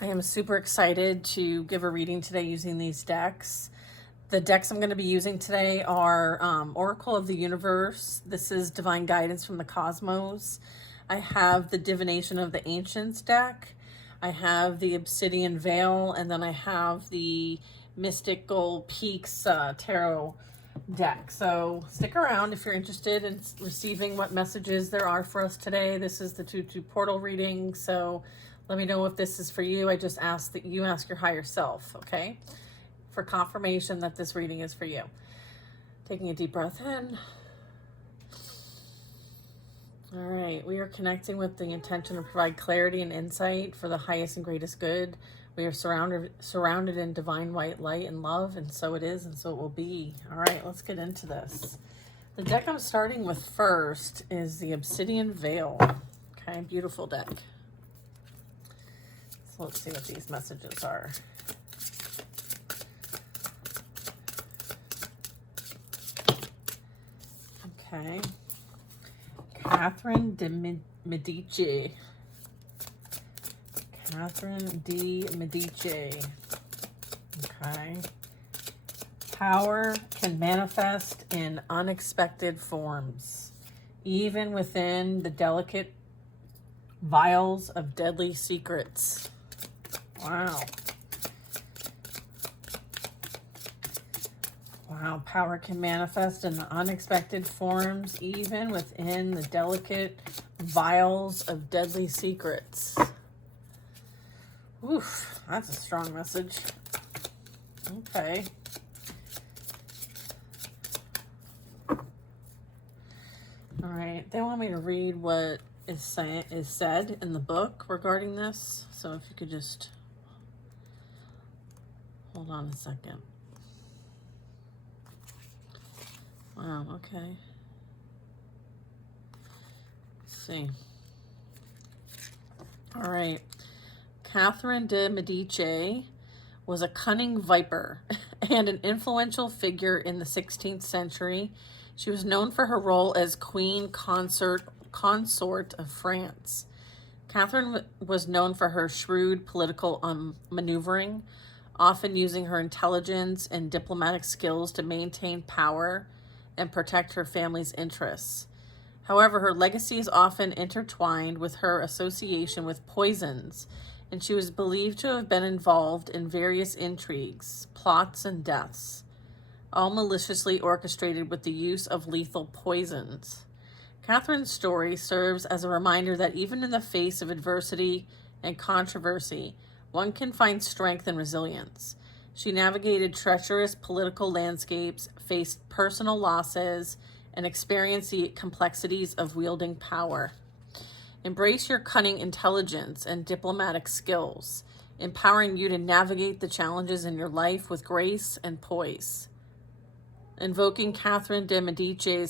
I am super excited to give a reading today using these decks. The decks I'm going to be using today are Oracle of the Universe. This is Divine Guidance from the Cosmos. I have the Divination of the Ancients deck. I have the Obsidian Veil, and then I have the Mystical Peaks Tarot deck. So stick around if you're interested in receiving what messages there are for us today. This is the 2-2 portal reading, so let me know if this is for you. I just ask that you ask your higher self, okay? For confirmation that this reading is for you. Taking a deep breath in. All right, we are connecting with the intention to provide clarity and insight for the highest and greatest good. We are surrounded in divine white light and love, and so it is, and so it will be. All right, let's get into this. The deck I'm starting with first is the Obsidian Veil. Okay, beautiful deck. So let's see what these messages are. Okay. Catherine de Medici. Catherine de Medici. Okay. Power can manifest in unexpected forms, even within the delicate vials of deadly secrets. Wow. Wow, power can manifest in unexpected forms, even within the delicate vials of deadly secrets. Oof, that's a strong message. Okay. All right, they want me to read what is said in the book regarding this. So if you could just hold on a second. Wow, okay. Let's see. All right. Catherine de Medici was a cunning viper and an influential figure in the 16th century. She was known for her role as Queen Consort of France. Catherine was known for her shrewd political maneuvering, often using her intelligence and diplomatic skills to maintain power and protect her family's interests. However, her legacy is often intertwined with her association with poisons, and she was believed to have been involved in various intrigues, plots, and deaths, all maliciously orchestrated with the use of lethal poisons. Catherine's story serves as a reminder that even in the face of adversity and controversy, one can find strength and resilience. She navigated treacherous political landscapes, faced personal losses, and experienced the complexities of wielding power. Embrace your cunning intelligence and diplomatic skills, empowering you to navigate the challenges in your life with grace and poise. Invoking Catherine de Medici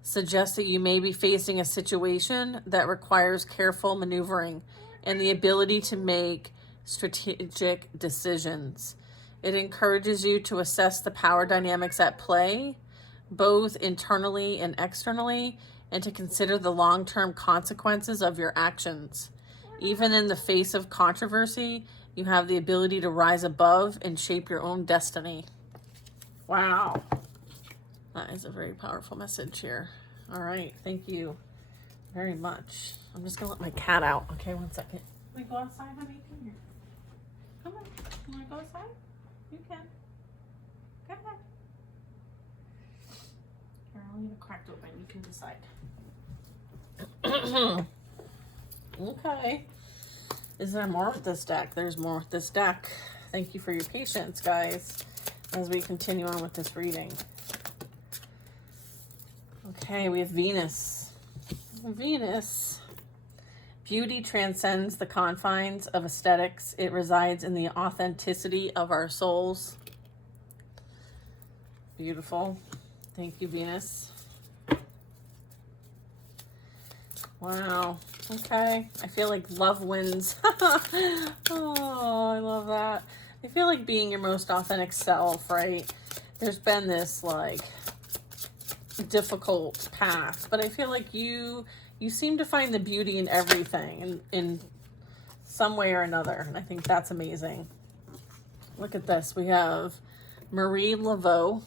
suggests that you may be facing a situation that requires careful maneuvering and the ability to make strategic decisions. It encourages you to assess the power dynamics at play, both internally and externally, and to consider the long-term consequences of your actions. Even in the face of controversy, you have the ability to rise above and shape your own destiny. Wow. That is a very powerful message here. All right, thank you very much. I'm just gonna let my cat out. Okay, one second. Can we go outside, honey? Come here. Come on. You wanna go outside? You can. Go ahead. Here, I'll leave it cracked open. You can decide. Okay. Is there more with this deck? There's more with this deck. Thank you for your patience, guys, as we continue on with this reading. Okay, we have Venus. Venus. Beauty transcends the confines of aesthetics. It resides in the authenticity of our souls. Beautiful. Thank you, Venus. Wow. Okay. I feel like love wins. Oh, I love that. I feel like being your most authentic self, right? There's been this like difficult path, but I feel like you seem to find the beauty in everything, and some way or another. And I think that's amazing. Look at this. We have Marie Laveau.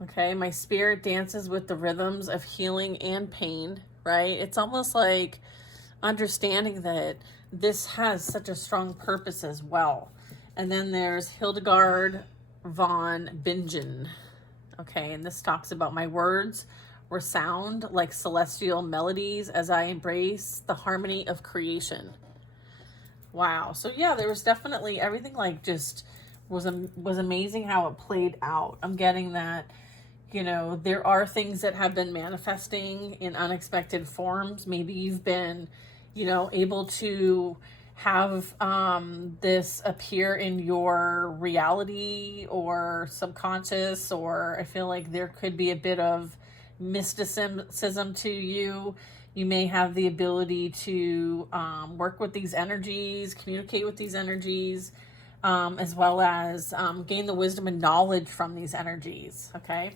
Okay, my spirit dances with the rhythms of healing and pain, right? It's almost like understanding that this has such a strong purpose as well. And then there's Hildegard von Bingen. Okay, and this talks about my words resound like celestial melodies as I embrace the harmony of creation. Wow. So yeah, there was definitely everything like just was amazing how it played out. I'm getting that, you know, there are things that have been manifesting in unexpected forms. Maybe you've been, you know, able to have this appear in your reality or subconscious, or I feel like there could be a bit of mysticism to you. You may have the ability to work with these energies, communicate with these energies, as well as gain the wisdom and knowledge from these energies, okay?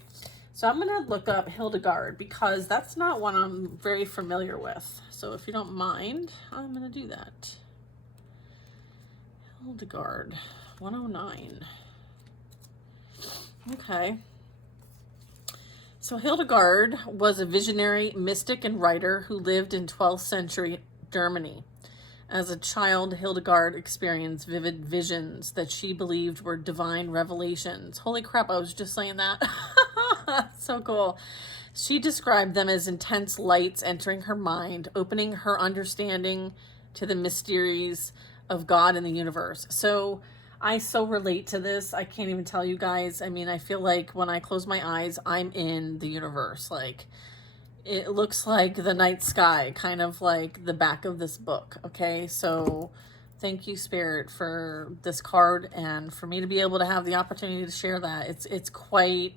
So I'm going to look up Hildegard because that's not one I'm very familiar with. So if you don't mind, I'm going to do that. Hildegard, 109. Okay. So Hildegard was a visionary mystic and writer who lived in 12th century Germany. As a child, Hildegard experienced vivid visions that she believed were divine revelations. Holy crap, I was just saying that. So cool. She described them as intense lights entering her mind, opening her understanding to the mysteries of God and the universe. So I so relate to this. I can't even tell you guys. I mean, I feel like when I close my eyes, I'm in the universe. Like, it looks like the night sky, kind of like the back of this book. Okay, so thank you, Spirit, for this card and for me to be able to have the opportunity to share that. It's quite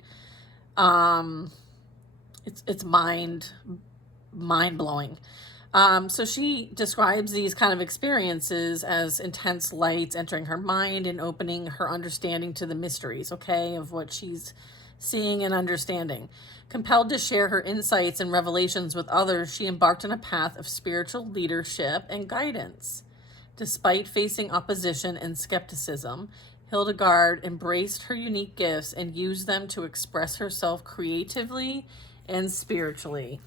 it's mind blowing. So she describes these kind of experiences as intense lights entering her mind and opening her understanding to the mysteries, okay, of what she's seeing and understanding. Compelled to share her insights and revelations with others, she embarked on a path of spiritual leadership and guidance. Despite facing opposition and skepticism, Hildegard embraced her unique gifts and used them to express herself creatively and spiritually.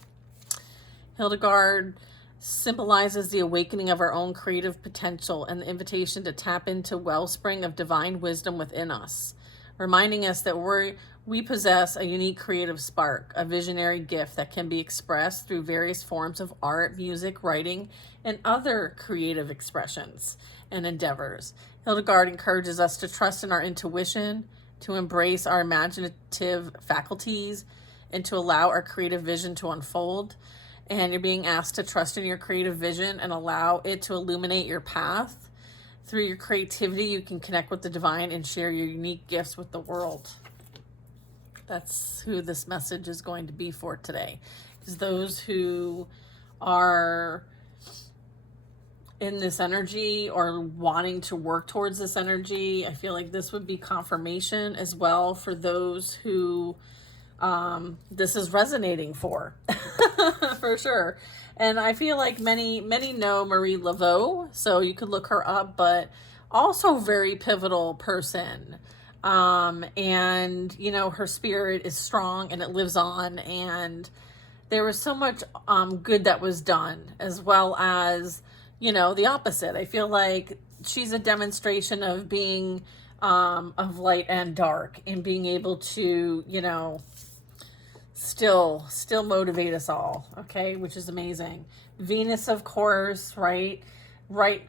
Hildegard symbolizes the awakening of our own creative potential and the invitation to tap into wellspring of divine wisdom within us, reminding us that we possess a unique creative spark, a visionary gift that can be expressed through various forms of art, music, writing, and other creative expressions and endeavors. Hildegard encourages us to trust in our intuition, to embrace our imaginative faculties, and to allow our creative vision to unfold. And you're being asked to trust in your creative vision and allow it to illuminate your path. Through your creativity, you can connect with the divine and share your unique gifts with the world. That's who this message is going to be for today. Is those who are in this energy or wanting to work towards this energy. I feel like this would be confirmation as well for those who this is resonating for. For sure. And I feel like many know Marie Laveau, so you could look her up, but also very pivotal person. And you know, her spirit is strong and it lives on, and there was so much good that was done, as well as, you know, the opposite. I feel like she's a demonstration of being of light and dark, and being able to, you know, still motivate us all, okay, which is amazing. Venus, of course, right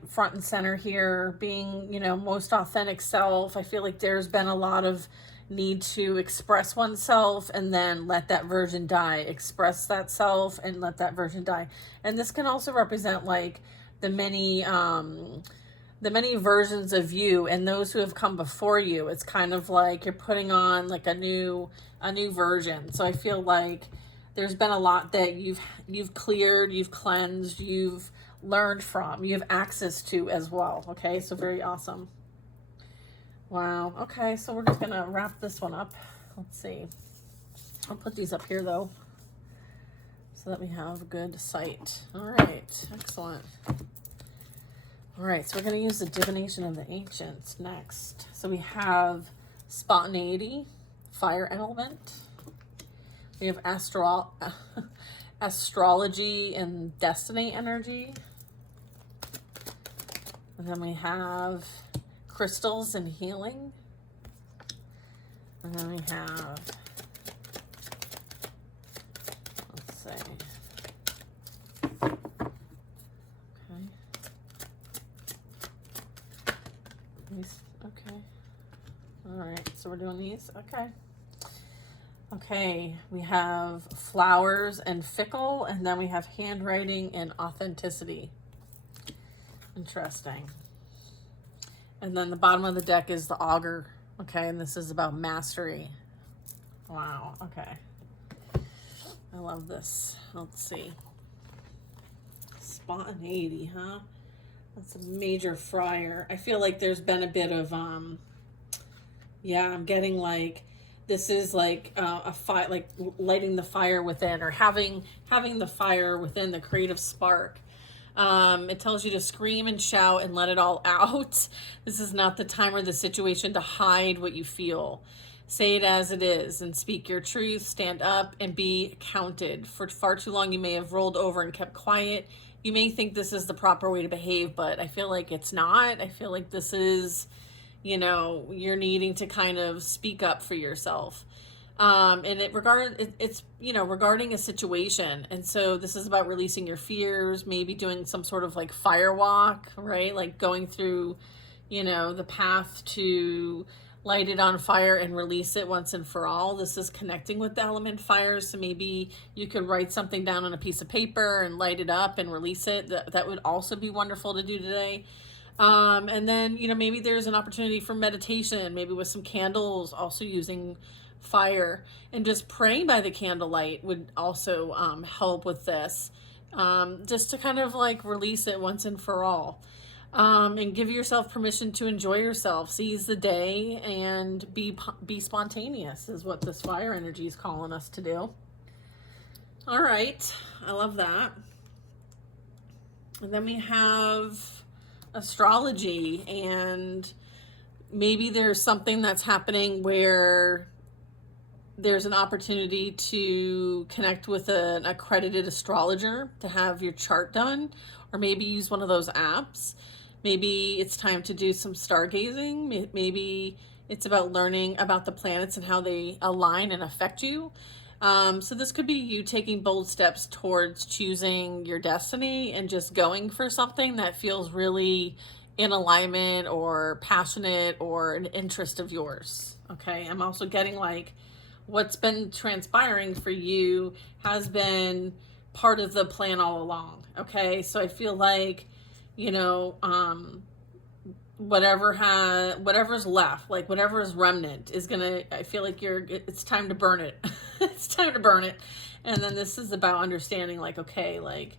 front and center here, being, you know, most authentic self. I feel like there's been a lot of need to express oneself and then let that version die, express that self and let that version die. And this can also represent like the many versions of you and those who have come before you. It's kind of like you're putting on like a new version. So I feel like there's been a lot that you've cleared, you've cleansed, you've learned from, you have access to as well. Okay, so very awesome. Wow. Okay, so we're just gonna wrap this one up. Let's see. I'll put these up here though, so that we have a good sight. All right, excellent. All right, so we're going to use the divination of the ancients next. So we have spontaneity, fire element. We have astrology and destiny energy. And then we have crystals and healing. And then we have, let's see. Okay. Okay. All right, so we're doing these. Okay. Okay, we have flowers and fickle, and then we have handwriting and authenticity. Interesting. And then the bottom of the deck is the augur. Okay, and this is about mastery. Wow, okay. I love this. Let's see. Spontaneity, huh? That's a major friar. I feel like there's been a bit of, yeah, I'm getting like, this is like a fire, like lighting the fire within, or having the fire within, the creative spark. It tells you to scream and shout and let it all out. This is not the time or the situation to hide what you feel. Say it as it is and speak your truth. Stand up and be counted. For far too long, you may have rolled over and kept quiet. You may think this is the proper way to behave, but I feel like it's not. I feel like this is, you know, you're needing to kind of speak up for yourself. And it's, you know, regarding a situation. And so this is about releasing your fears, maybe doing some sort of like fire walk, right? Like going through, you know, the path to light it on fire and release it once and for all. This is connecting with the element fire. So maybe you could write something down on a piece of paper and light it up and release it. That would also be wonderful to do today. And then, you know, maybe there's an opportunity for meditation, maybe with some candles, also using fire, and just praying by the candlelight would also help with this, just to kind of like release it once and for all, and give yourself permission to enjoy yourself, seize the day, and be spontaneous is what this fire energy is calling us to do. All right, I love that. And then we have astrology, and maybe there's something that's happening where there's an opportunity to connect with an accredited astrologer to have your chart done, or maybe use one of those apps. Maybe it's time to do some stargazing. Maybe it's about learning about the planets and how they align and affect you. So this could be you taking bold steps towards choosing your destiny and just going for something that feels really in alignment or passionate or an interest of yours. Okay, I'm also getting like what's been transpiring for you has been part of the plan all along. Okay, so I feel like, you know, whatever's left, like whatever is remnant is gonna, I feel like it's time to burn it. It's time to burn it. And then this is about understanding like, okay, like,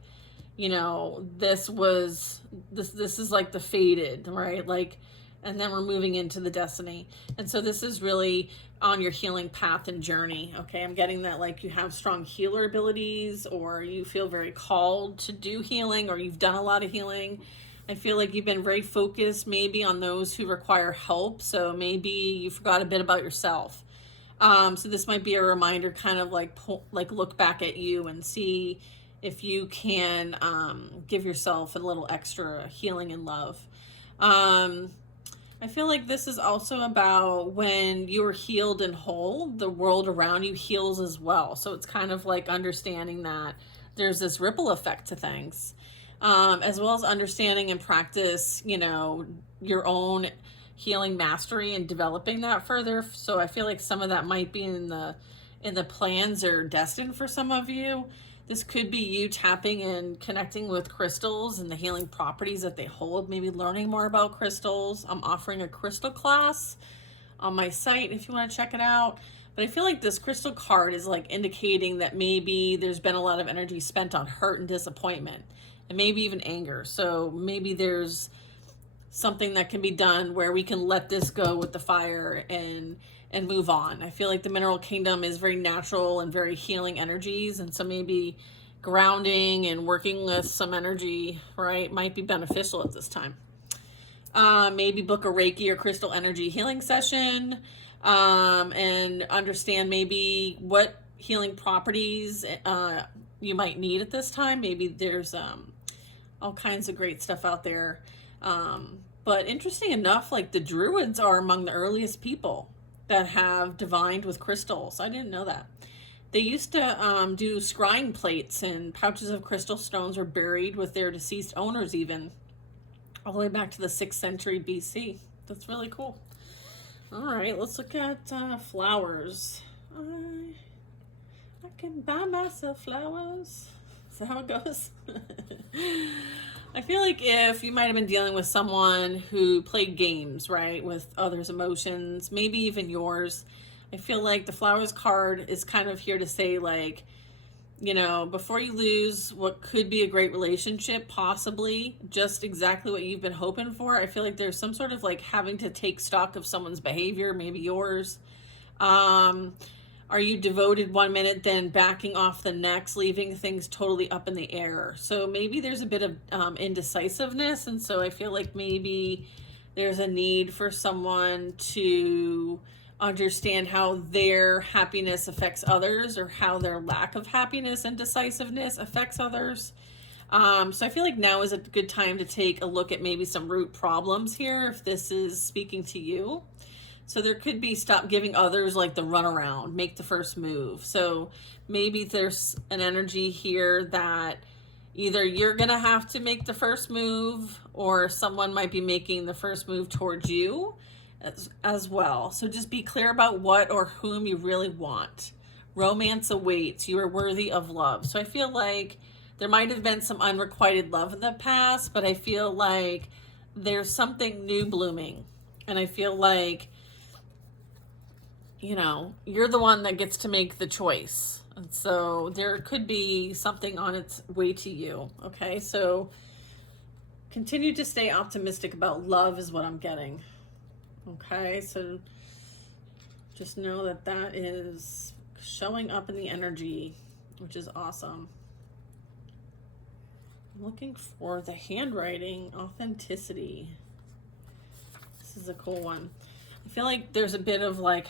you know, this is like the faded, right? Like, and then we're moving into the destiny. And so this is really on your healing path and journey. Okay, I'm getting that like you have strong healer abilities, or you feel very called to do healing, or you've done a lot of healing. I feel like you've been very focused maybe on those who require help. So maybe you forgot a bit about yourself. So this might be a reminder, kind of like look back at you and see if you can give yourself a little extra healing and love. I feel like this is also about when you're healed and whole, the world around you heals as well. So it's kind of like understanding that there's this ripple effect to things, as well as understanding and practice, you know, your own healing mastery and developing that further. So I feel like some of that might be in the plans or destined for some of you. This could be you tapping and connecting with crystals and the healing properties that they hold, maybe learning more about crystals. I'm offering a crystal class on my site if you want to check it out. But I feel like this crystal card is like indicating that maybe there's been a lot of energy spent on hurt and disappointment, and maybe even anger. So maybe there's something that can be done where we can let this go with the fire and move on. I feel like the mineral kingdom is very natural and very healing energies. And so maybe grounding and working with some energy, right, might be beneficial at this time. Maybe book a Reiki or crystal energy healing session, and understand maybe what healing properties you might need at this time. Maybe there's all kinds of great stuff out there. But interesting enough, like the Druids are among the earliest people that have divined with crystals. I didn't know that. They used to do scrying plates, and pouches of crystal stones were buried with their deceased owners, even all the way back to the 6th century BC. That's really cool. All right, let's look at flowers. I can buy myself flowers. Is that how it goes? I feel like if you might have been dealing with someone who played games, right, with others' emotions, maybe even yours, I feel like the flowers card is kind of here to say, like, you know, before you lose what could be a great relationship, possibly just exactly what you've been hoping for, I feel like there's some sort of like having to take stock of someone's behavior, maybe yours. Are you devoted 1 minute, then backing off the next, leaving things totally up in the air? So maybe there's a bit of indecisiveness. And so I feel like maybe there's a need for someone to understand how their happiness affects others, or how their lack of happiness and decisiveness affects others. So I feel like now is a good time to take a look at maybe some root problems here, if this is speaking to you. So there could be stop giving others like the runaround, make the first move. So maybe there's an energy here that either you're going to have to make the first move, or someone might be making the first move towards you as well. So just be clear about what or whom you really want. Romance awaits. You are worthy of love. So I feel like there might have been some unrequited love in the past, but I feel like there's something new blooming. And I feel like, you know, you're the one that gets to make the choice. And so there could be something on its way to you. Okay, so continue to stay optimistic about love is what I'm getting. Okay, so just know that that is showing up in the energy, which is awesome. I'm looking for the handwriting, authenticity. This is a cool one. I feel like there's a bit of like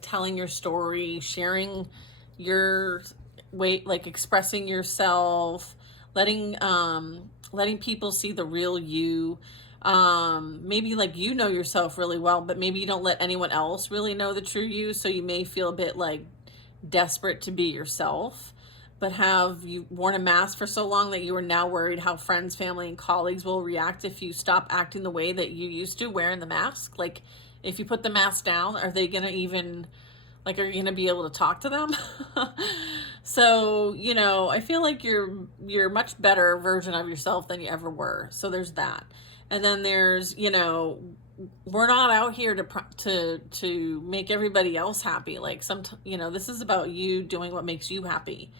telling your story, sharing your way, like expressing yourself, letting people see the real you. Maybe like you know yourself really well, but maybe you don't let anyone else really know the true you, so you may feel a bit like desperate to be yourself. But have you worn a mask for so long that you are now worried how friends, family, and colleagues will react if you stop acting the way that you used to wearing the mask? Like, if you put the mask down, are they gonna even, like, are you gonna be able to talk to them? So, you know, I feel like you're much better version of yourself than you ever were. So there's that. And then there's, you know, we're not out here to make everybody else happy. Like, you know, this is about you doing what makes you happy.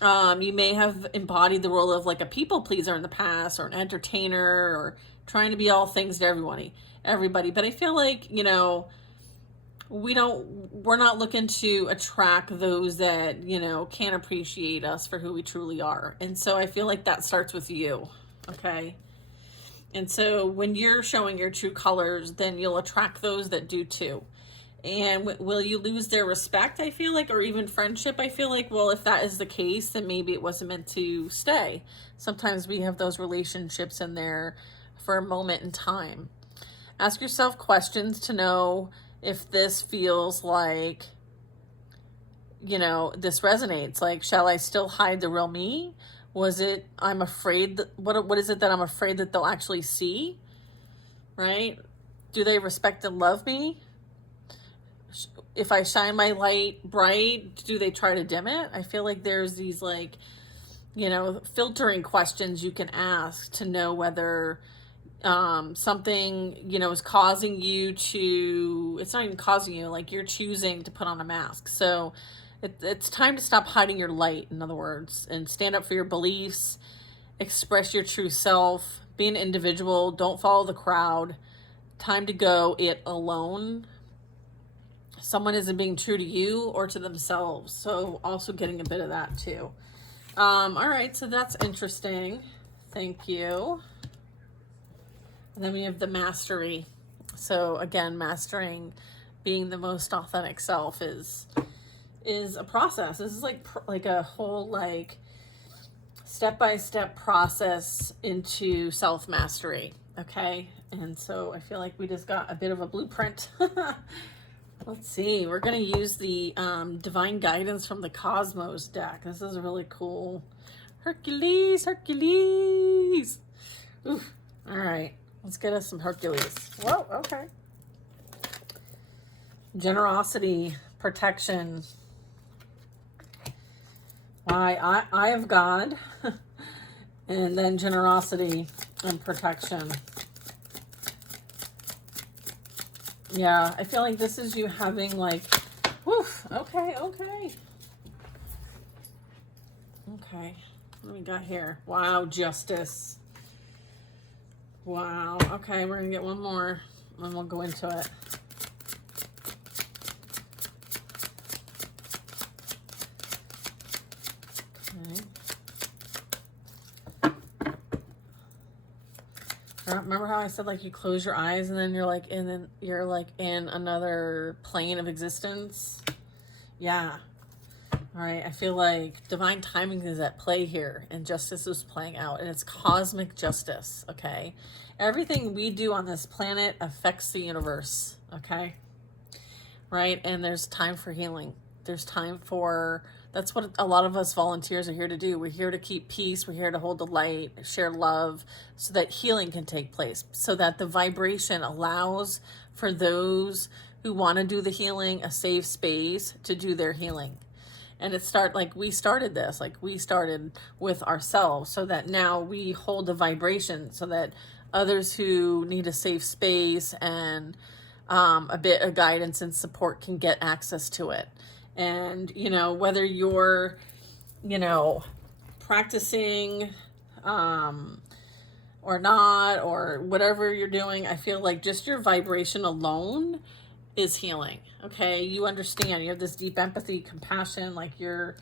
You may have embodied the role of like a people pleaser in the past, or an entertainer, or trying to be all things to everybody. But I feel like, you know, we're not looking to attract those that, you know, can't appreciate us for who we truly are. And so I feel like that starts with you. Okay. And so when you're showing your true colors, then you'll attract those that do too. And will you lose their respect, I feel like, or even friendship? I feel like, well, if that is the case, then maybe it wasn't meant to stay. Sometimes we have those relationships in there for a moment in time. Ask yourself questions to know if this feels like, you know, this resonates. Like, shall I still hide the real me? Was it, I'm afraid that, what is it that I'm afraid that they'll actually see? Right? Do they respect and love me? If I shine my light bright, do they try to dim it? I feel like there's these, like, you know, filtering questions you can ask to know whether something, you know, is causing you to, it's not even causing you, like you're choosing to put on a mask. So it's time to stop hiding your light, in other words, and stand up for your beliefs, express your true self, be an individual, don't follow the crowd. Time to go it alone. Someone isn't being true to you or to themselves. So also getting a bit of that too. All right, so that's interesting. Thank you. And then we have the mastery. So again, mastering being the most authentic self is a process. This is like a whole like step-by-step process into self-mastery. Okay. And so I feel like we just got a bit of a blueprint. Let's see. We're going to use the Divine Guidance from the Cosmos deck. This is really cool. Hercules, Hercules. Oof. All right. Let's get us some Hercules. Whoa, okay. Generosity, protection. Eye of God. And then generosity and protection. Yeah, I feel like this is you having like, woof, okay. Okay. What do we got here? Wow, justice. Wow. Okay, we're going to get one more and we'll go into it. Okay. Remember how I said like you close your eyes and then you're like in another plane of existence? Yeah. All right, I feel like divine timing is at play here and justice is playing out and it's cosmic justice, okay? Everything we do on this planet affects the universe, okay? Right? And there's time for healing. There's time for, that's what a lot of us volunteers are here to do. We're here to keep peace. We're here to hold the light, share love so that healing can take place, so that the vibration allows for those who want to do the healing a safe space to do their healing. And we started this, like we started with ourselves so that now we hold the vibration so that others who need a safe space and a bit of guidance and support can get access to it. And, whether you're, practicing or not, or whatever you're doing, I feel like just your vibration alone is healing. Okay, you understand, you have this deep empathy, compassion, like you're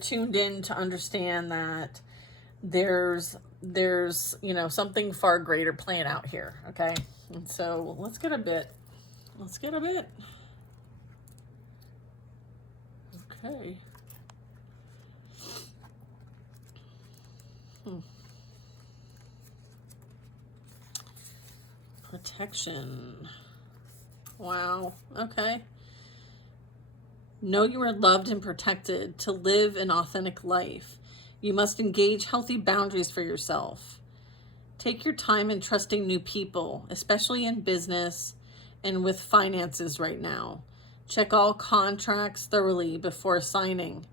tuned in to understand that there's something far greater playing out here. Okay, and so let's get a bit. Okay. Protection. Wow. Okay. Know you are loved and protected. To live an authentic life, you must engage healthy boundaries for yourself. Take your time in trusting new people, especially in business and with finances right now. Check all contracts thoroughly before signing.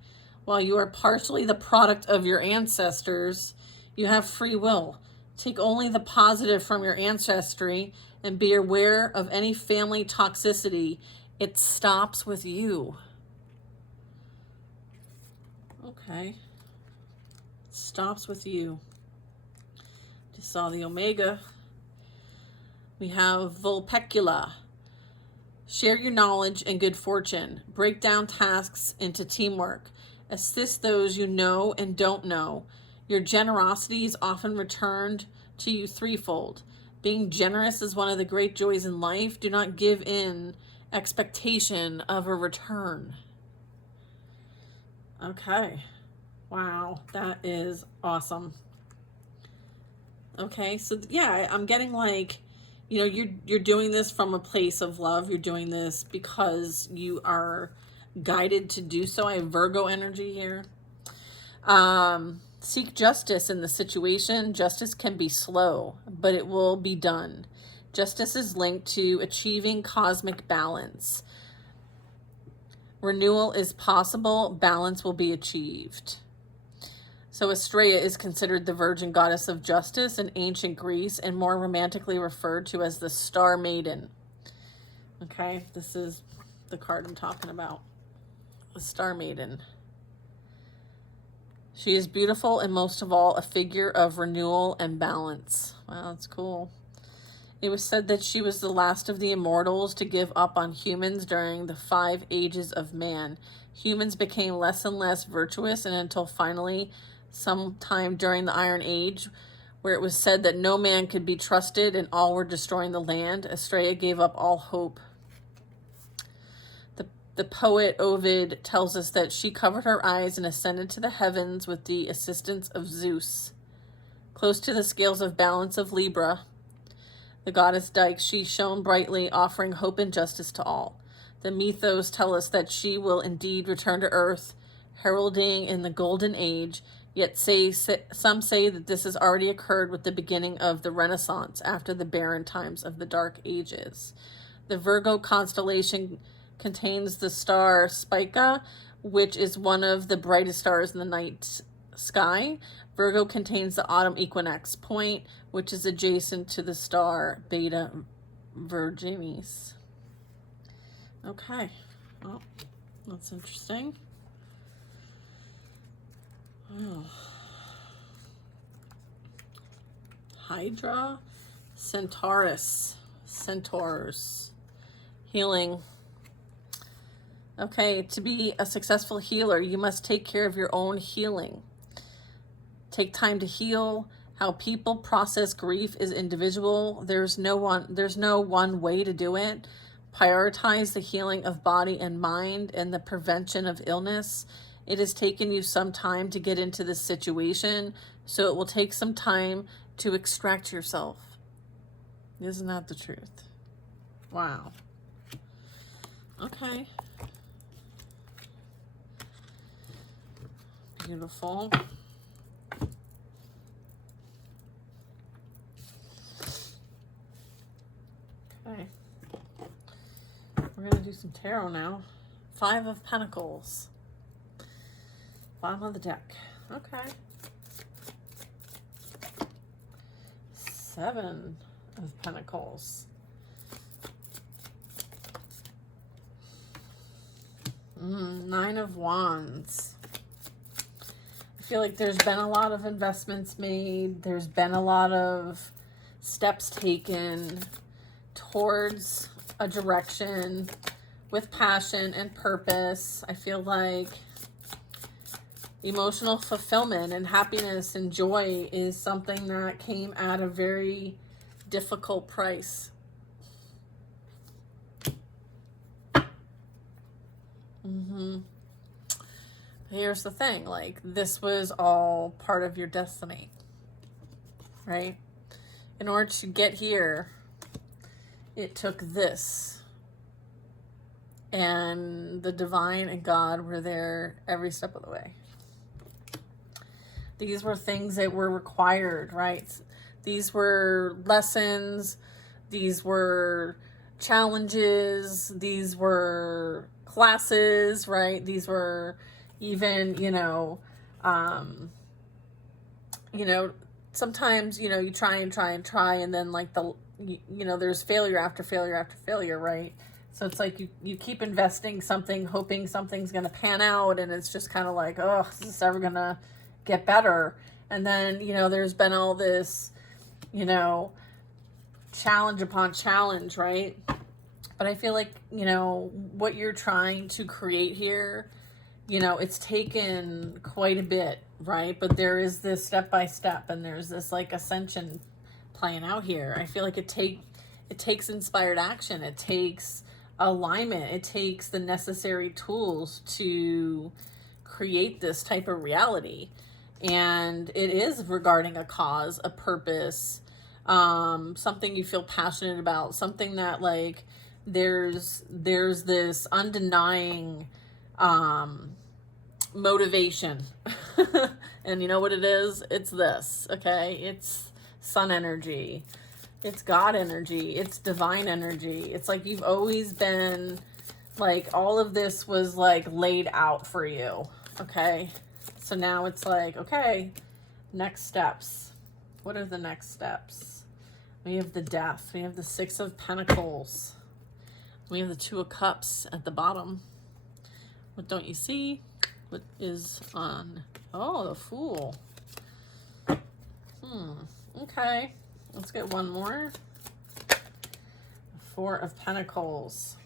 While you are partially the product of your ancestors, you have free will. Take only the positive from your ancestry and be aware of any family toxicity. It stops with you. Okay. It stops with you. Just saw the Omega. We have Vulpecula. Share your knowledge and good fortune. Break down tasks into teamwork. Assist those you know and don't know. Your generosity is often returned to you threefold. Being generous is one of the great joys in life. Do not give in expectation of a return. Okay. Wow, that is awesome. Okay, so yeah, I'm getting like, you're doing this from a place of love. You're doing this because you are guided to do so. I have Virgo energy here. Seek justice in the situation. Justice can be slow, but it will be done. Justice is linked to achieving cosmic balance. Renewal is possible. Balance will be achieved. So Estrella is considered the virgin goddess of justice in ancient Greece and more romantically referred to as the Star Maiden. Okay, this is the card I'm talking about. The Star Maiden. She is beautiful and most of all a figure of renewal and balance. Wow, that's cool. It was said that she was the last of the immortals to give up on humans during the 5 ages of man. Humans became less and less virtuous, and until finally, sometime during the Iron Age, where it was said that no man could be trusted and all were destroying the land, Estrella gave up all hope. The poet Ovid tells us that she covered her eyes and ascended to the heavens with the assistance of Zeus. Close to the scales of balance of Libra, the goddess Dike, she shone brightly, offering hope and justice to all. The mythos tell us that she will indeed return to earth, heralding in the golden age, yet some say that this has already occurred with the beginning of the Renaissance after the barren times of the Dark Ages. The Virgo constellation contains the star Spica, which is one of the brightest stars in the night sky. Virgo contains the autumn equinox point, which is adjacent to the star Beta Virginis. Okay, well, that's interesting. Oh. Hydra, Centaurus, centaurs, healing. Okay, to be a successful healer, you must take care of your own healing. Take time to heal. How people process grief is individual. There's no one way to do it. Prioritize the healing of body and mind and the prevention of illness. It has taken you some time to get into this situation, so it will take some time to extract yourself. Isn't that the truth? Wow. Okay. Beautiful. Okay. We're going to do some tarot now. 5 of Pentacles. Bottom of the deck. Okay. 7 of Pentacles. Nine of Wands. I feel like there's been a lot of investments made. There's been a lot of steps taken towards a direction with passion and purpose. I feel like emotional fulfillment and happiness and joy is something that came at a very difficult price. Here's the thing, like, this was all part of your destiny, right? In order to get here, it took this. And the divine and God were there every step of the way. These were things that were required, right? These were lessons. These were challenges. These were classes, right? These were even, sometimes, you try and then like there's failure after failure after failure, right? So it's like you keep investing something, hoping something's going to pan out, and it's just kind of like, oh, is this ever going to get better? And then, there's been all this, challenge upon challenge, right? But I feel like, what you're trying to create here, it's taken quite a bit, right? But there is this step by step, and there's this like ascension playing out here. I feel like it takes inspired action. It takes alignment. It takes the necessary tools to create this type of reality. And it is regarding a cause, a purpose, something you feel passionate about, something that like there's this undenying motivation. And you know what it is? It's this, okay? It's sun energy. It's God energy. It's divine energy. It's like you've always been, like, all of this was like laid out for you, okay? So now it's like, okay, next steps. What are the next steps? We have the Death. We have the 6 of Pentacles. We have the 2 of Cups at the bottom. What don't you see? What is on? Oh, the Fool. Okay. Let's get one more. 4 of Pentacles.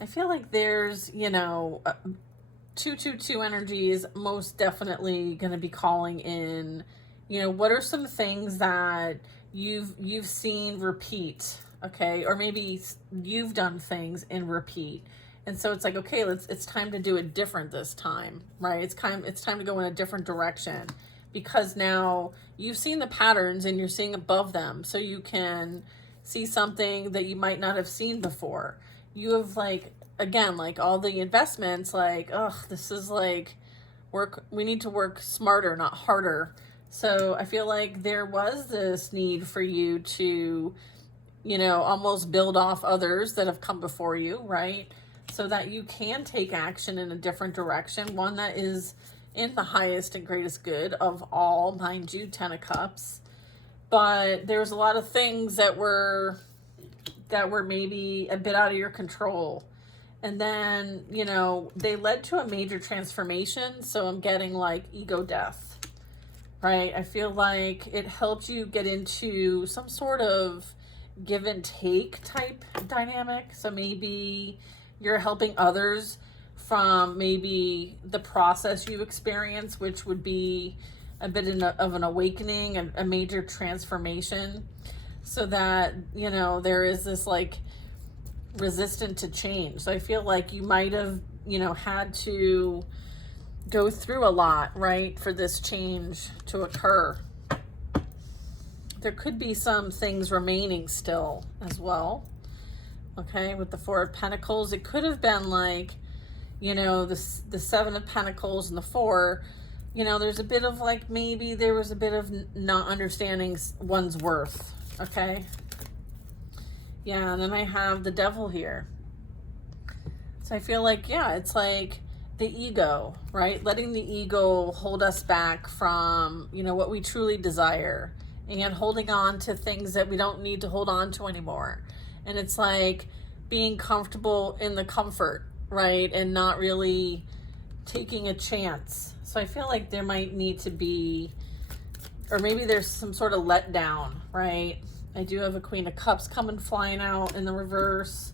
I feel like there's, 222 energy is most definitely going to be calling in, You know, what are some things that you've seen repeat, okay? Or maybe you've done things in repeat. And so it's like, okay, it's time to do it different this time, right? It's time to go in a different direction, because now you've seen the patterns and you're seeing above them, so you can see something that you might not have seen before. You have, like, again, like all the investments, like, oh, this is like we need to work smarter, not harder. So I feel like there was this need for you to, you know, almost build off others that have come before you, right? So that you can take action in a different direction, one that is in the highest and greatest good of all, mind you, 10 of Cups. But there's a lot of things that were maybe a bit out of your control. And then, you know, they led to a major transformation. So I'm getting like ego death, right? I feel like it helped you get into some sort of give and take type dynamic. So maybe you're helping others from maybe the process you experience, which would be a bit of an awakening, a major transformation, so that, you know, there is this like resistant to change. So I feel like you might have, you know, had to go through a lot, right, for this change to occur. There could be some things remaining still as well. Okay, with the Four of Pentacles, it could have been like, you know, the Seven of Pentacles and the Four, you know, there's a bit of like, maybe there was a bit of not understanding one's worth. Okay. Yeah, and then I have the Devil here. So I feel like, yeah, it's like the ego, right? Letting the ego hold us back from, you know, what we truly desire, and holding on to things that we don't need to hold on to anymore. And it's like being comfortable in the comfort, right? And not really taking a chance. So I feel like there might need to be, or maybe there's some sort of letdown, right? I do have a Queen of Cups coming flying out in the reverse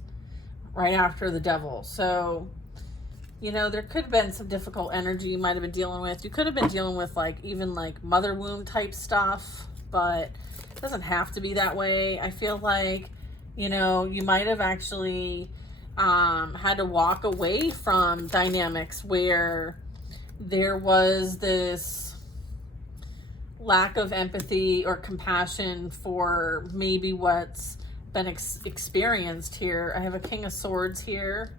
right after the Devil. So, you know, there could have been some difficult energy you might have been dealing with. You could have been dealing with like even like mother wound type stuff, but it doesn't have to be that way. I feel like, you know, you might have actually had to walk away from dynamics where there was this lack of empathy or compassion for maybe what's been experienced here. I have a King of Swords here.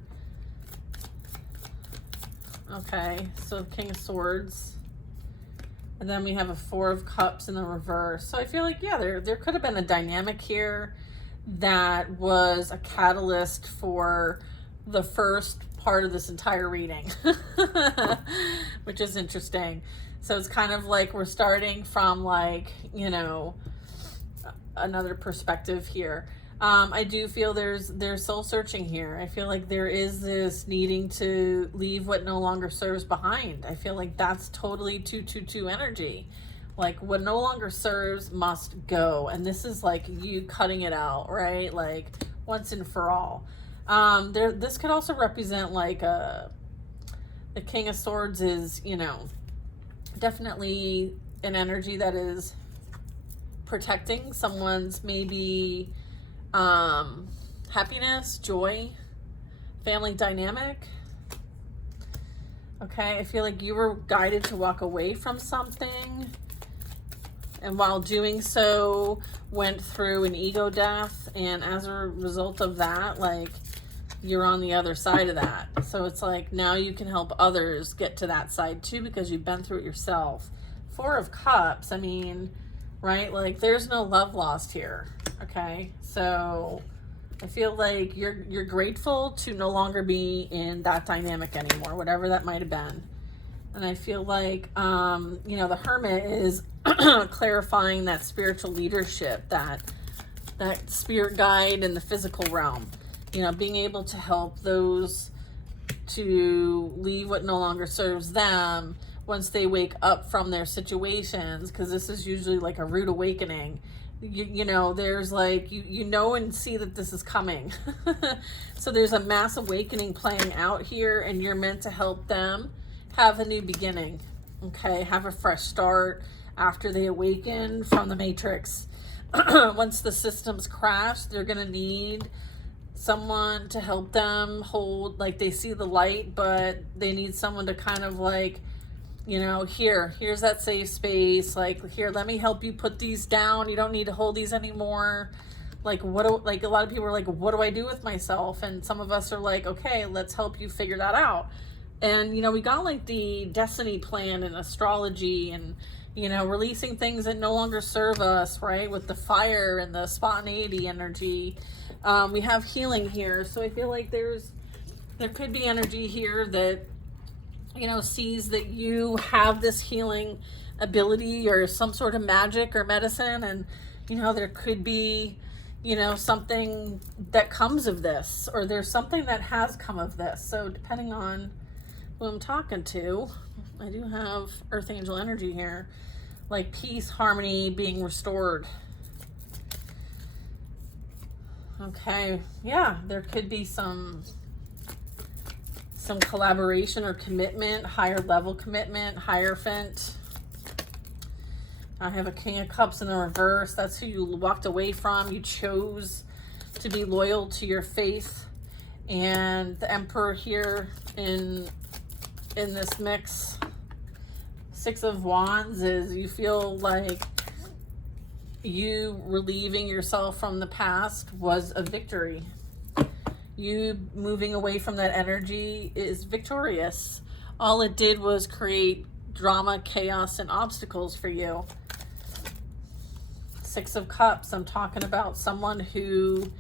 Okay, so King of Swords. And then we have a Four of Cups in the reverse. So I feel like, yeah, there could have been a dynamic here that was a catalyst for the first part of this entire reading, which is interesting. So it's kind of like we're starting from like, you know, another perspective here. I do feel there's soul searching here. I feel like there is this needing to leave what no longer serves behind. I feel like that's totally 222 energy. Like what no longer serves must go. And this is like you cutting it out, right? Like once and for all. This could also represent like the King of Swords is, you know, definitely an energy that is protecting someone's maybe happiness, joy, family dynamic. Okay, I feel like you were guided to walk away from something, and while doing so went through an ego death, and as a result of that, like, you're on the other side of that. So it's like now you can help others get to that side too, because you've been through it yourself. Four of Cups, I mean, right? Like there's no love lost here. Okay, so I feel like you're grateful to no longer be in that dynamic anymore, whatever that might have been. And I feel like, you know, the Hermit is clarifying that spiritual leadership, that spirit guide in the physical realm. You know, being able to help those to leave what no longer serves them once they wake up from their situations, because this is usually like a rude awakening. You know, there's like, you know and see that this is coming. So there's a mass awakening playing out here, and you're meant to help them have a new beginning. Okay, have a fresh start, after they awaken from the matrix. Once the systems crash, they're going to need someone to help them hold, like, they see the light, but they need someone to kind of like, you know, here's that safe space. Like, here, let me help you put these down. You don't need to hold these anymore. Like, like a lot of people are like, what do I do with myself? And some of us are like, okay, let's help you figure that out. And, you know, we got like the destiny plan and astrology and, you know, releasing things that no longer serve us, right? With the fire and the spontaneity energy. We have healing here. So I feel like there could be energy here that, you know, sees that you have this healing ability or some sort of magic or medicine. And, you know, there could be, you know, something that comes of this, or there's something that has come of this. So depending on who I'm talking to, I do have Earth Angel energy here, like peace, harmony being restored. Okay, yeah, there could be some collaboration or commitment, higher level commitment, Hierophant. I have a King of Cups in the reverse. That's who you walked away from. You chose to be loyal to your faith. And the Emperor here in this mix. Six of Wands is you feel like you relieving yourself from the past was a victory. You moving away from that energy is victorious. All it did was create drama, chaos, and obstacles for you. Six of Cups, I'm talking about someone who,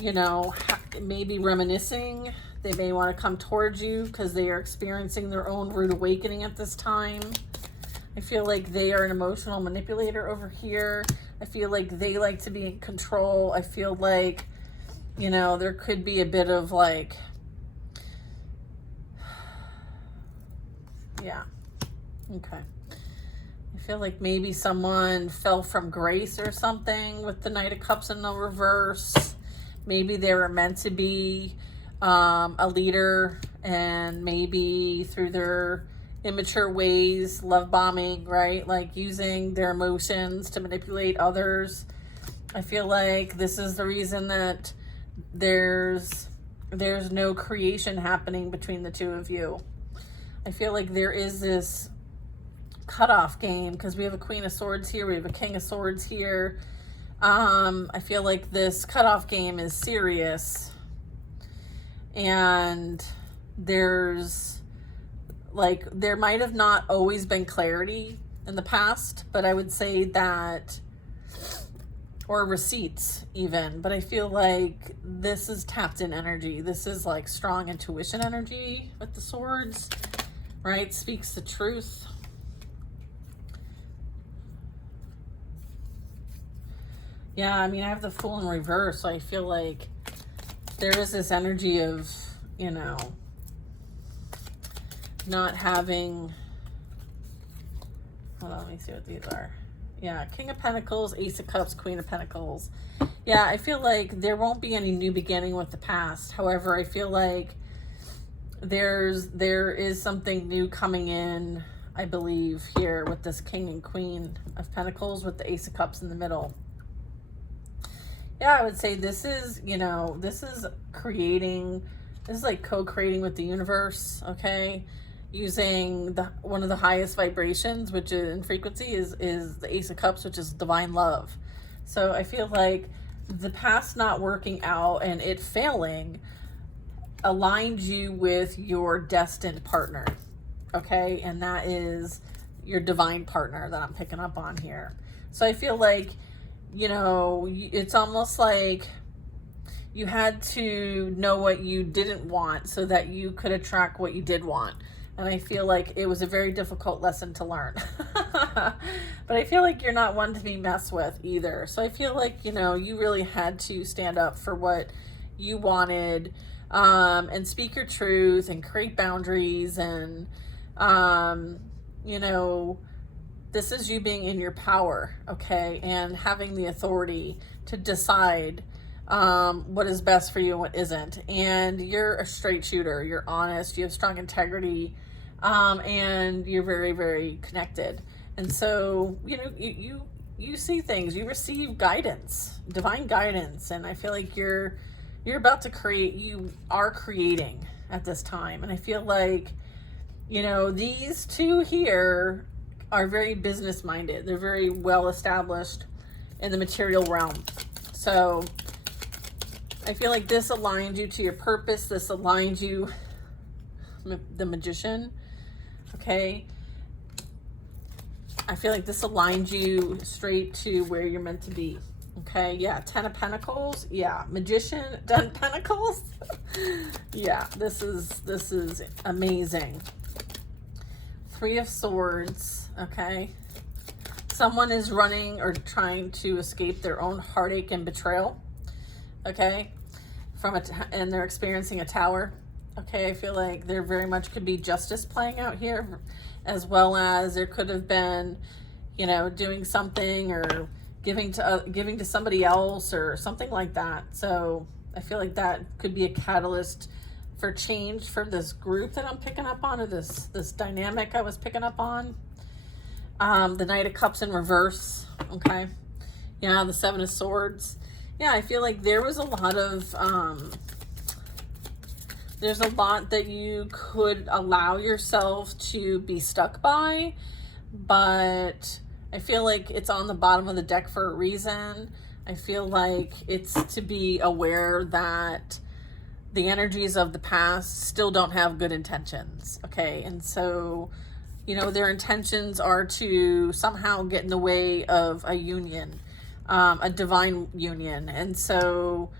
you know, may be reminiscing. They may want to come towards you because they are experiencing their own rude awakening at this time. I feel like they are an emotional manipulator over here. I feel like they like to be in control. I feel like, you know, there could be a bit of like, yeah, okay. I feel like maybe someone fell from grace or something with the Knight of Cups in the reverse. Maybe they were meant to be a leader, and maybe through their immature ways, love bombing, right? Like using their emotions to manipulate others. I feel like this is the reason that there's no creation happening between the two of you. I feel like there is this cutoff game because we have a Queen of Swords here, we have a King of Swords here. I feel like this cutoff game is serious, and there's like, there might have not always been clarity in the past, but I would say that, or receipts even, but I feel like this is tapped in energy. This is like strong intuition energy with the swords, right? Speaks the truth. Yeah, I mean, I have the Fool in reverse, so I feel like there is this energy of, you know, not having, hold on, let me see what these are. Yeah, King of Pentacles, Ace of Cups, Queen of Pentacles. Yeah, I feel like there won't be any new beginning with the past. However, I feel like there is something new coming in, I believe, here with this King and Queen of Pentacles with the Ace of Cups in the middle. Yeah, I would say this is, you know, this is creating, this is like co-creating with the universe, okay? Using one of the highest vibrations, which is in frequency, is the Ace of Cups, which is divine love. So I feel like the past not working out and it failing aligned you with your destined partner, okay? And that is your divine partner that I'm picking up on here. So I feel like, you know, it's almost like you had to know what you didn't want so that you could attract what you did want. And I feel like it was a very difficult lesson to learn. But I feel like you're not one to be messed with either. So I feel like, you know, you really had to stand up for what you wanted, and speak your truth and create boundaries. And, you know, this is you being in your power, okay? And having the authority to decide what is best for you and what isn't. And you're a straight shooter. You're honest. You have strong integrity. And you're very, very connected. And so, you see things, you receive guidance, divine guidance. And I feel like you're about to create, you are creating at this time. And I feel like, these two here are very business minded. They're very well established in the material realm. So I feel like this aligns you to your purpose. This aligns you, the Magician, okay? I feel like this aligns you straight to where you're meant to be, okay? Yeah, 10 of Pentacles, yeah. Magician, 10 Pentacles. Yeah, this is amazing. 3 of Swords, okay? Someone is running or trying to escape their own heartache and betrayal, okay? And they're experiencing a tower, okay? I feel like there very much could be justice playing out here, as well as there could have been, doing something or giving to somebody else or something like that. So I feel like that could be a catalyst for change for this group that I'm picking up on, or this dynamic I was picking up on. The Knight of Cups in reverse, okay? Yeah, the 7 of Swords. Yeah, I feel like there was a lot of, there's a lot that you could allow yourself to be stuck by, but I feel like it's on the bottom of the deck for a reason. I feel like it's to be aware that the energies of the past still don't have good intentions, okay? And so, their intentions are to somehow get in the way of a union, a divine union. And so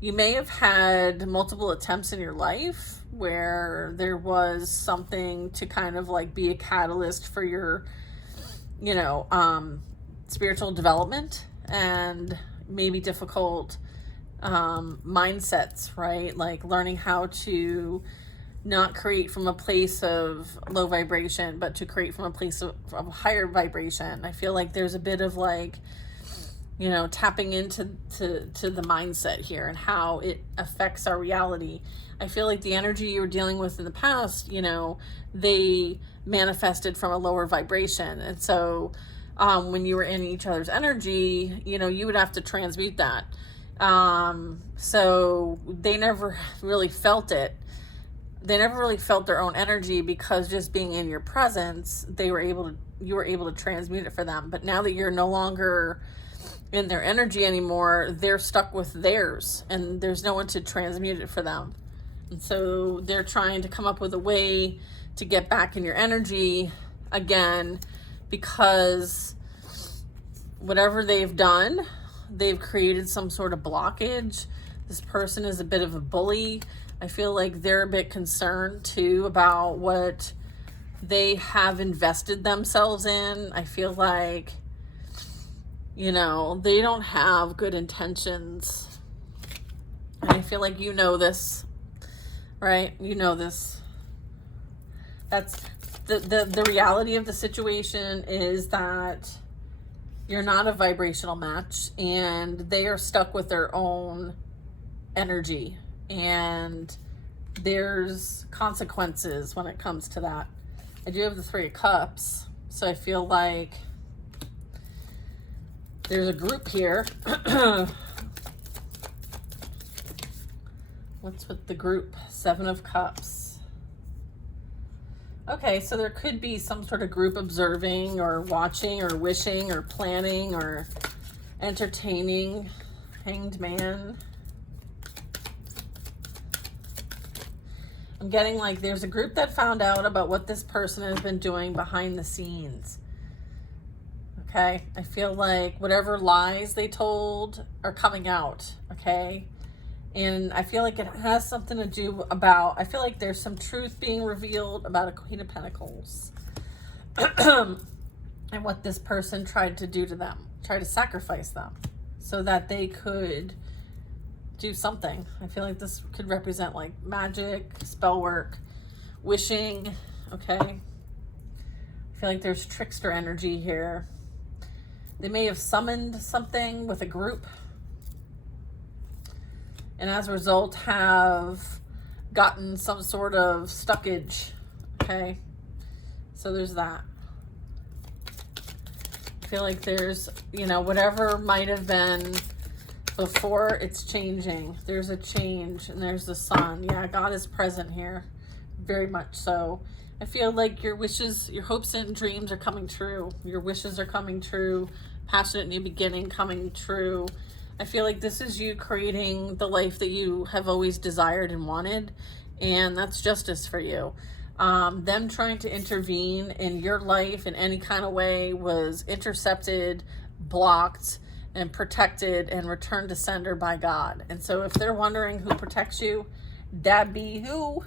you may have had multiple attempts in your life where there was something to kind of like be a catalyst for your, spiritual development, and maybe difficult mindsets, right? Like learning how to not create from a place of low vibration, but to create from a place of higher vibration. I feel like there's a bit of like, tapping into the mindset here and how it affects our reality. I feel like the energy you were dealing with in the past, they manifested from a lower vibration. And so when you were in each other's energy, you would have to transmute that. So they never really felt it. They never really felt their own energy, because just being in your presence, you were able to transmute it for them. But now that you're no longer in their energy anymore, they're stuck with theirs, and there's no one to transmute it for them. And so they're trying to come up with a way to get back in your energy again, because whatever they've done, they've created some sort of blockage. This person is a bit of a bully. I feel like they're a bit concerned too about what they have invested themselves in. I feel like, they don't have good intentions. And I feel like this, right? This. That's the reality of the situation, is that you're not a vibrational match, and they are stuck with their own energy, and there's consequences when it comes to that. I do have the 3 of Cups, so I feel like there's a group here. What's with the group? 7 of Cups. Okay, so there could be some sort of group observing or watching or wishing or planning or entertaining. Hanged Man. I'm getting like there's a group that found out about what this person has been doing behind the scenes. Okay, I feel like whatever lies they told are coming out, okay? And I feel like it has something to do about, I feel like there's some truth being revealed about a Queen of Pentacles. And what this person tried to do to them, tried to sacrifice them so that they could do something. I feel like this could represent like magic, spell work, wishing, okay? I feel like there's trickster energy here. They may have summoned something with a group, and as a result have gotten some sort of stuckage, okay? So there's that. I feel like there's, you know, whatever might have been before, it's changing. There's a change, and there's the sun. Yeah, God is present here, very much so. I feel like your wishes, your hopes and dreams are coming true. Your wishes are coming true. Passionate new beginning coming true. I feel like this is you creating the life that you have always desired and wanted, and that's justice for you. Them trying to intervene in your life in any kind of way was intercepted, blocked, and protected and returned to sender by God. And so if they're wondering who protects you, that be who?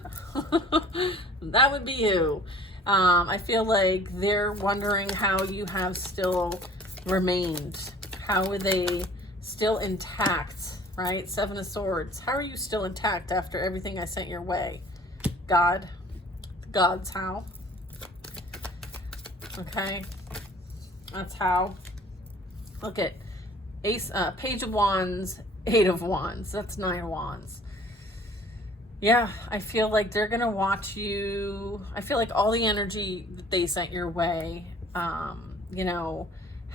That would be you. I feel like they're wondering how you have still remained. How are they still intact, right? Seven of Swords. How are you still intact after everything I sent your way? God. God's how. Okay. That's how. Look at Page of Wands, Eight of Wands. That's 9 of Wands. Yeah, I feel like they're going to watch you. I feel like all the energy that they sent your way, you know,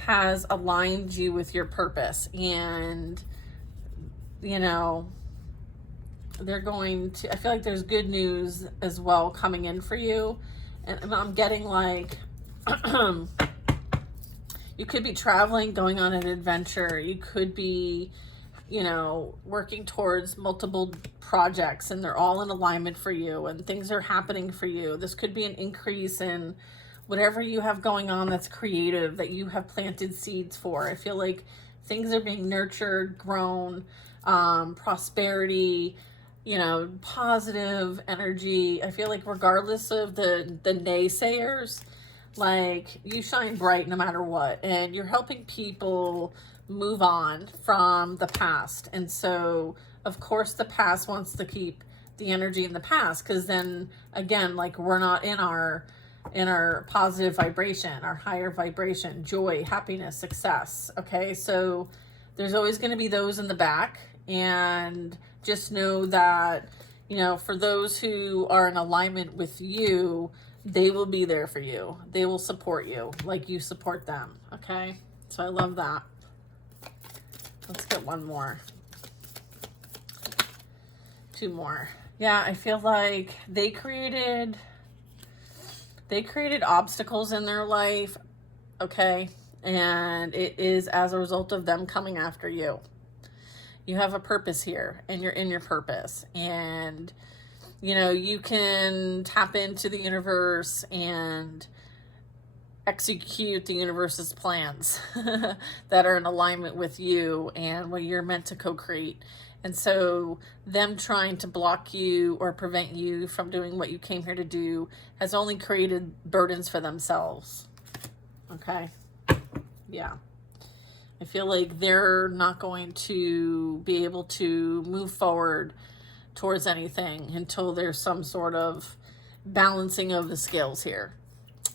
has aligned you with your purpose. And, you know, they're going to, I feel like there's good news as well coming in for you. And I'm getting like, you could be traveling, going on an adventure. You could be, you know, working towards multiple projects, and they're all in alignment for you, and things are happening for you. This could be an increase in whatever you have going on that's creative, that you have planted seeds for. I feel like things are being nurtured, grown, prosperity, you know, positive energy. I feel like regardless of the naysayers, like, you shine bright no matter what, and you're helping people move on from the past. And so, of course, the past wants to keep the energy in the past, because then again, like, we're not in our positive vibration, our higher vibration, joy, happiness, success. Okay, so there's always going to be those in the back, and just know that, you know, for those who are in alignment with you, they will be there for you. They will support you like you support them. Okay, so I love that. Let's get one more. 2 more. Yeah, I feel like they created obstacles in their life, okay? And it is as a result of them coming after you. You have a purpose here, and you're in your purpose. And, you know, you can tap into the universe and execute the universe's plans that are in alignment with you and what you're meant to co-create. And so them trying to block you or prevent you from doing what you came here to do has only created burdens for themselves. Okay? Yeah. I feel like they're not going to be able to move forward towards anything until there's some sort of balancing of the scales here.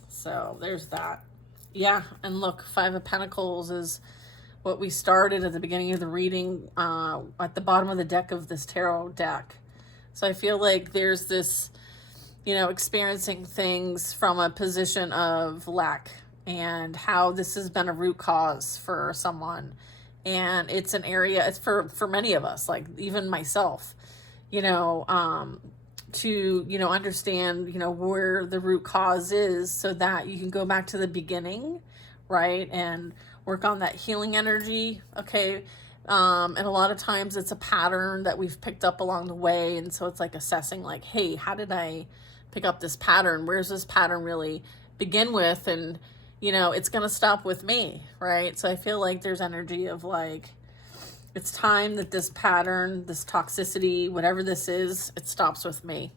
So there's that. Yeah, and look, 5 of Pentacles is what we started at the beginning of the reading, at the bottom of the deck of this tarot deck. So I feel like there's this, you know, experiencing things from a position of lack, and how this has been a root cause for someone. And it's an area, it's for many of us, like even myself, you know, to, you know, understand, you know, where the root cause is, so that you can go back to the beginning, right? And work on that healing energy, okay? And a lot of times it's a pattern that we've picked up along the way. And so it's like assessing, like, hey, how did I pick up this pattern? Where's this pattern really begin with? And, you know, it's going to stop with me, right? So I feel like there's energy of like, it's time that this pattern, this toxicity, whatever this is, it stops with me.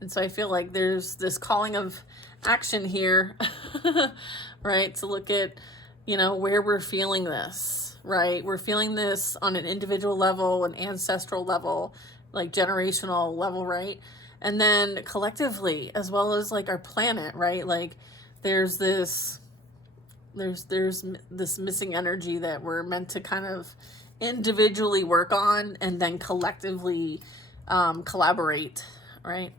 And so I feel like there's this calling of action here, right? To look at, you know, where we're feeling this, right? We're feeling this on an individual level, an ancestral level, like generational level, right? And then collectively, as well as like our planet, right? Like there's this missing energy that we're meant to kind of individually work on, and then collectively collaborate, right?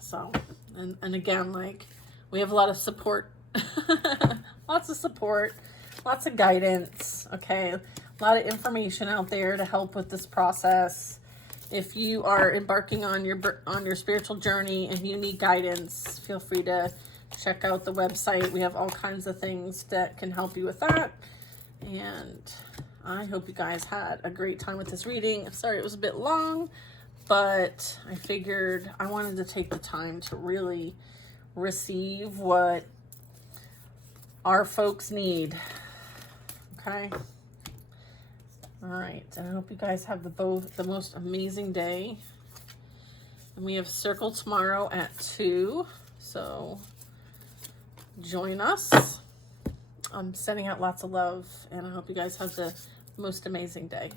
So, and again, like, we have a lot of support Lots of support, lots of guidance, okay? A lot of information out there to help with this process. If you are embarking on your spiritual journey and you need guidance, feel free to check out the website. We have all kinds of things that can help you with that. And I hope you guys had a great time with this reading. Sorry it was a bit long, but I figured I wanted to take the time to really receive what our folks need. Okay. All right. And I hope you guys have the most amazing day. And we have circle tomorrow at 2. So join us. I'm sending out lots of love, and I hope you guys have the most amazing day.